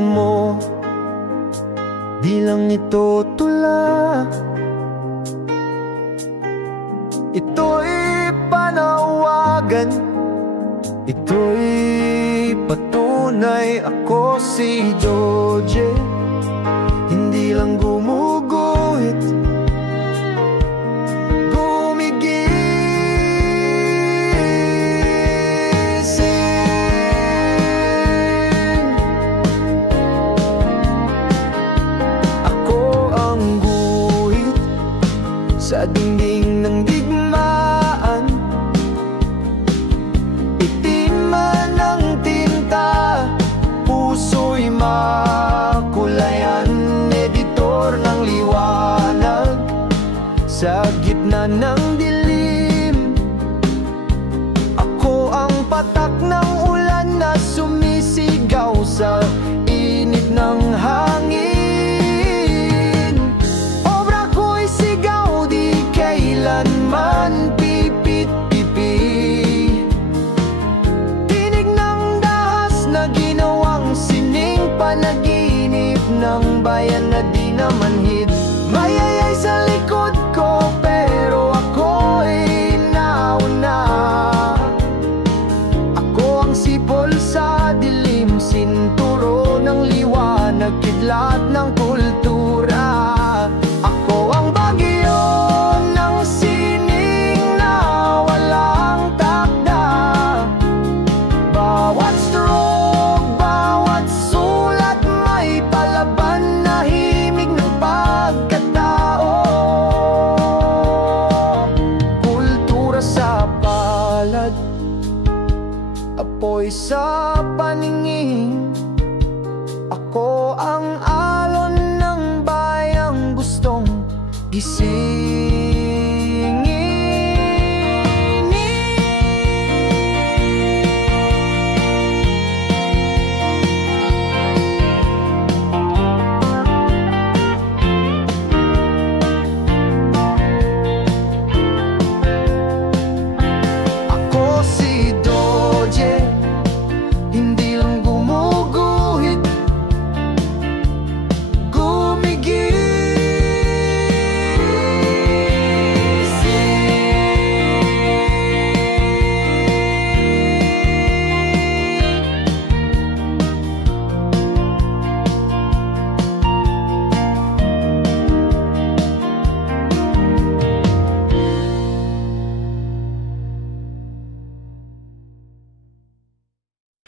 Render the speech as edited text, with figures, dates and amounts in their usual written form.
mo. Di lang ito tula, ito'y panawagan, ito'y patunay. Ako si George, hindi lang gumuguhit, gumigising. Ako ang guhit sa dingding ng digmaan, itim man ang tinta, puso'y makulayan. Editor ng liwanag sa gitna ng dilim, ako ang patak ng ulan na sumisigaw sa init ng hangin. Obra ko'y sigaw, di kailanman pipit-pipi, tinig ng dahas na ginawang sining, panaginip ng bayan na di naman hit. Mayayay sa likod ko pero ako'y nauna. Ako ang sipol sa dilim, sinturo ng liwanag, kidlat ng kultura. Ako ang bagyo ng sining na walang takda. Bawat stroke, bawat sulat may palaban na himig ng pagkatao. Kultura sa palad, apoy sa paningin. Ako ang alon ng bayang gustong gising.